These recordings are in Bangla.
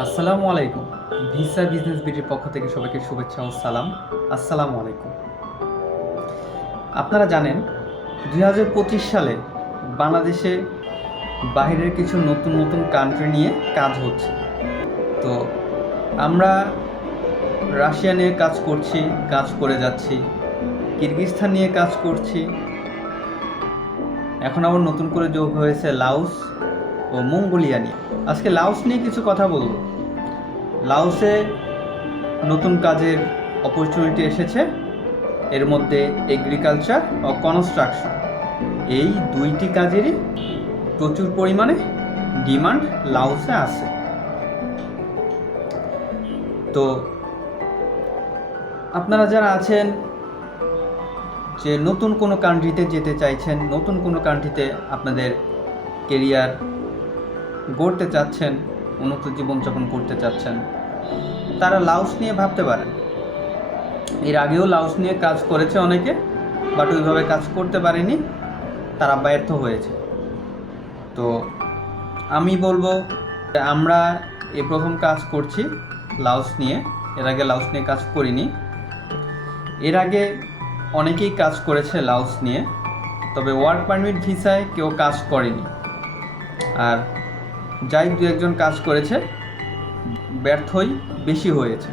আসসালামু আলাইকুম। ভিসা বিজনেস বিডির পক্ষ থেকে সবাইকে শুভেচ্ছা ও সালাম। আসসালামু আলাইকুম। আপনারা জানেন 2025 সালে বাংলাদেশে বাইরের কিছু নতুন নতুন কান্ট্রি নিয়ে কাজ হচ্ছে। তো আমরা রাশিয়া নিয়ে কাজ করছি, কাজ করে যাচ্ছি, কিরগিজস্তান নিয়ে কাজ করছি, এখন আবার নতুন করে যোগ হয়েছে লাওস ও মঙ্গোলিয়া নিয়ে। আজকে লাওস নিয়ে কিছু কথা বলবো। লাওসে নতুন কাজের অপরচুনিটি এসেছে, এর মধ্যে এগ্রিকালচার ও কনস্ট্রাকশন, এই দুইটি কাজেরই প্রচুর পরিমাণে ডিমান্ড লাওসে আছে। তো আপনারা যারা আছেন যে নতুন কোনো কান্ট্রিতে যেতে চাইছেন, নতুন কোনো কান্ট্রিতে আপনাদের কেরিয়ার গড়তে চাচ্ছেন, উন্নত জীবনযাপন করতে চাচ্ছেন, তারা লাওস নিয়ে ভাবতে পারেন। এর আগেও লাওস নিয়ে কাজ করেছে অনেকে, বাট ওইভাবে কাজ করতে পারেনি, তারা ব্যর্থ হয়েছে। তো আমি বলবো আমরা এই প্রথম কাজ করছি লাওস নিয়ে। এর আগে লাওস নিয়ে কাজ করিনি। এর আগে অনেকেই কাজ করেছে লাওস নিয়ে, তবে ওয়ার্ক পারমিট ভিসায় কেউ কাজ করেনি। আর যাই দু একজন কাজ করেছে, ব্যর্থই বেশি হয়েছে।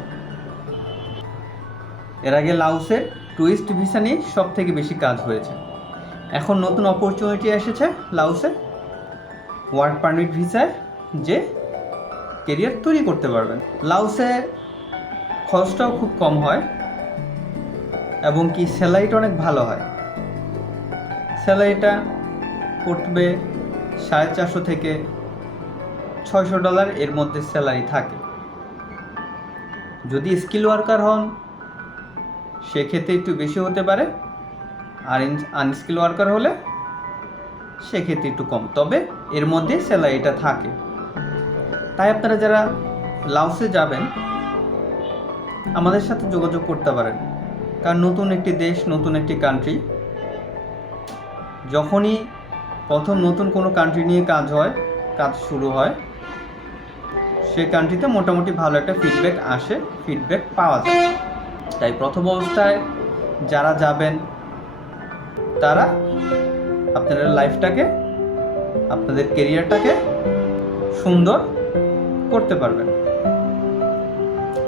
এর আগে লাওসে টুরিস্ট ভিসা নিয়ে সব থেকে বেশি কাজ হয়েছে। এখন নতুন অপরচুনিটি এসেছে লাওসে ওয়ার্ক পারমিট ভিসায়, যে কেরিয়ার তৈরি করতে পারবেন। লাওসে খরচটাও খুব কম হয় এবং কি স্যালারিটা অনেক ভালো হয়। স্যালারিটা পড়বে $450 থেকে $600 এর মধ্যে স্যালারি থাকে। যদি স্কিল ওয়ার্কার হন সেক্ষেত্রে একটু বেশি হতে পারে, আর আনস্কিল ওয়ার্কার হলে সেক্ষেত্রে একটু কম, তবে এর মধ্যে স্যালারিটা থাকে। তাই আপনারা যারা লাওসে যাবেন আমাদের সাথে যোগাযোগ করতে পারেন, কারণ নতুন একটি দেশ, নতুন একটি কান্ট্রি, যখনই প্রথম নতুন কোনো কান্ট্রি নিয়ে কাজ শুরু হয়, সেই কান্ট্রিতে মোটামুটি ভালো একটা ফিডব্যাক আসে, ফিডব্যাক পাওয়া যায়। তাই প্রথম অবস্থায় যারা যাবেন তারা আপনাদের লাইফটাকে, আপনাদের কেরিয়ারটাকে সুন্দর করতে পারবেন।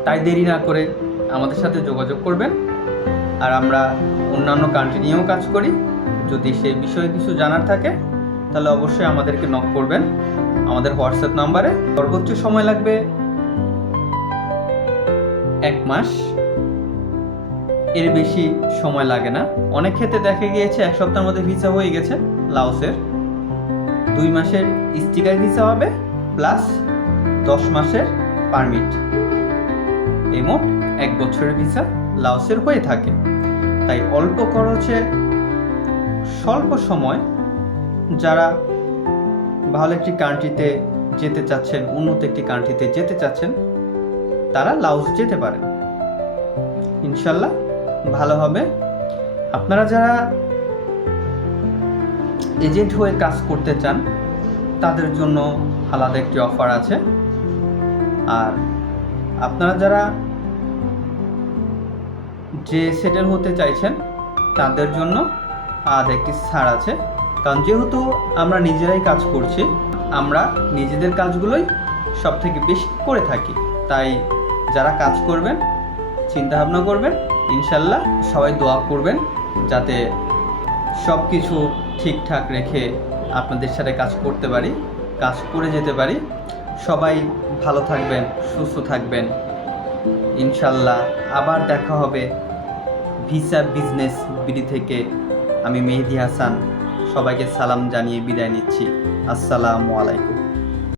তাই দেরি না করে আমাদের সাথে যোগাযোগ করবেন। আর আমরা অন্যান্য কান্ট্রি নিয়েও কাজ করি। যদি সেই বিষয়ে কিছু জানার থাকে তাহলে অবশ্যই আমাদেরকে নক করবেন আমাদের হোয়াটসঅ্যাপ নাম্বারে। সর্বোচ্চ সময় লাগবে 1 মাস, এর বেশি সময় লাগে না। অনেক ক্ষেত্রে দেখা গিয়েছে 1 সপ্তাহের মধ্যে ভিসা হয়ে গেছে লাওসের। 2 মাসের স্টিকার ভিসা হবে প্লাস 10 মাসের পারমিট, এই মোট 1 বছরের ভিসা লাওসের হয়ে থাকে। তাই অল্প খরচে স্বল্প সময় যারা ভালো একটি কান্ট্রিতে যেতে চাচ্ছেন, উন্নত একটি কান্ট্রিতে যেতে চাচ্ছেন, তারা লাওস যেতে পারেন। ইনশাল্লাহ ভালো হবে। আপনারা যারা এজেন্ট হয়ে কাজ করতে চান তাদের জন্য আলাদা একটি অফার আছে। আর আপনারা যারা যে সেটেল হতে চাইছেন তাদের জন্য আলাদা একটি ছাড় আছে। কারণ যেহেতু আমরা নিজেরাই কাজ করছি, আমরা নিজেদের কাজগুলোই সব থেকে বেশি করে থাকি। তাই যারা কাজ করবেন চিন্তা ভাবনা করবেন, ইনশাল্লাহ সবাই দোয়া করবেন যাতে সব কিছু ঠিকঠাক রেখে আপনাদের সাথে কাজ করতে পারি, কাজ করে যেতে পারি। সবাই ভালো থাকবেন, সুস্থ থাকবেন। ইনশাল্লাহ আবার দেখা হবে ভিসা বিজনেস বিডি থেকে। আমি মেহেদি হাসান সবাইকে সালাম জানিয়ে বিদায় নিচ্ছি। আসসালামু আলাইকুম।